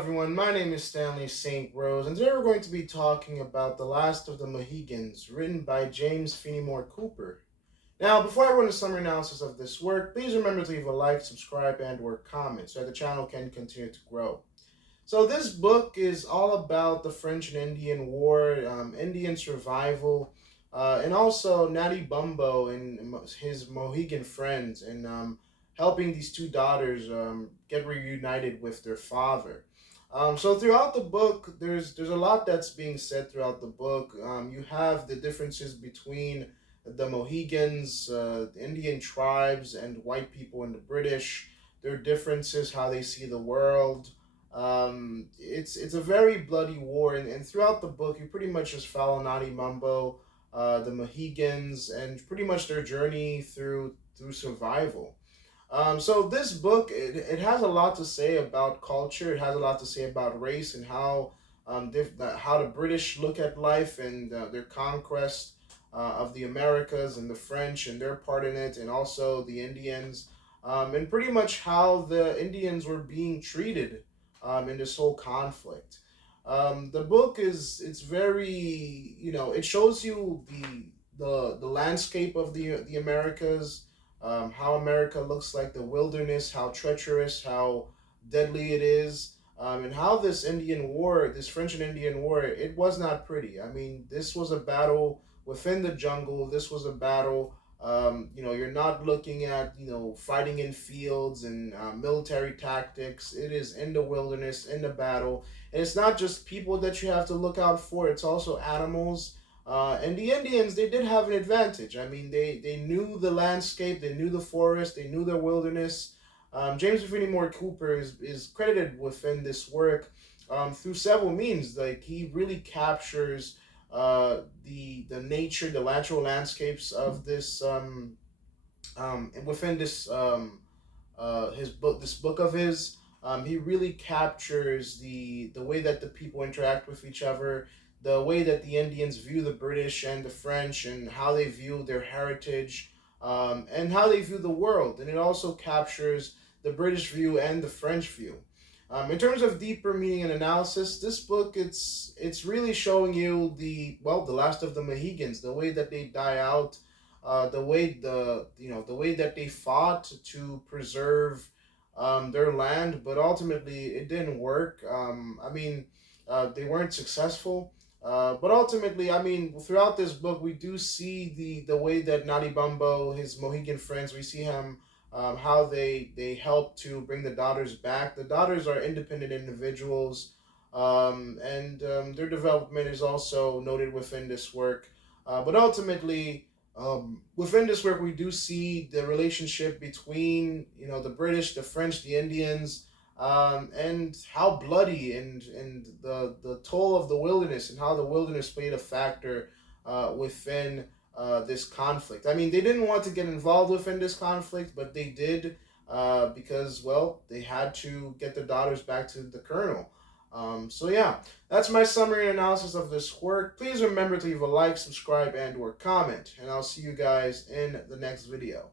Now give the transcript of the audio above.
everyone, my name is Stanley St. Rose, and today we're going to be talking about The Last of the Mohicans, written by James Fenimore Cooper. Now, before I run a summary analysis of this work, please remember to leave a like, subscribe, and or comment so that the channel can continue to grow. So this book is all about the French and Indian War, Indian survival, and also Natty Bumbo and his Mohegan friends, and helping these two daughters get reunited with their father. So throughout the book, there's a lot that's being said throughout the book. You have the differences between the Mohegans, the Indian tribes, and white people and the British. Their differences, how they see the world. It's a very bloody war, and throughout the book, you pretty much just follow Nani Mumbo, the Mohegans, and pretty much their journey through survival. So this book, it has a lot to say about culture. It has a lot to say about race and how the British look at life and their conquest of the Americas and the French and their part in it, and also the Indians, and pretty much how the Indians were being treated in this whole conflict. The book it's very, it shows you the landscape of the Americas, how America looks like the wilderness, how treacherous, how deadly it is, and how this Indian War, this French and Indian War, it was not pretty. I mean, this was a battle within the jungle. This was a battle. You're not looking at fighting in fields and military tactics. It is in the wilderness, in the battle, and it's not just people that you have to look out for. It's also animals. And the Indians, they did have an advantage. I mean, they knew the landscape, they knew the forest, they knew the wilderness. James Fenimore Cooper is credited within this work through several means. Like, he really captures the nature, the natural landscapes of this within this book of his. He really captures the way that the people interact with each other, the way that the Indians view the British and the French, and how they view their heritage, and how they view the world. And it also captures the British view and the French view. In terms of deeper meaning and analysis, this book, it's really showing you the last of the Mohegans, the way that they die out, the way the way that they fought to preserve their land, but ultimately it didn't work. They weren't successful. But ultimately, I mean, throughout this book, we do see the way that Nadi Bumbo, his Mohegan friends, we see him, how they help to bring the daughters back. The daughters are independent individuals, and their development is also noted within this work. But ultimately, within this work, we do see the relationship between the British, the French, the Indians, and how bloody and the toll of the wilderness, and how the wilderness played a factor within this conflict. I mean, they didn't want to get involved within this conflict, but they did, because, well, they had to get their daughters back to the colonel. So yeah, that's my summary and analysis of this work. Please remember to leave a like, subscribe, and or comment, and I'll see you guys in the next video.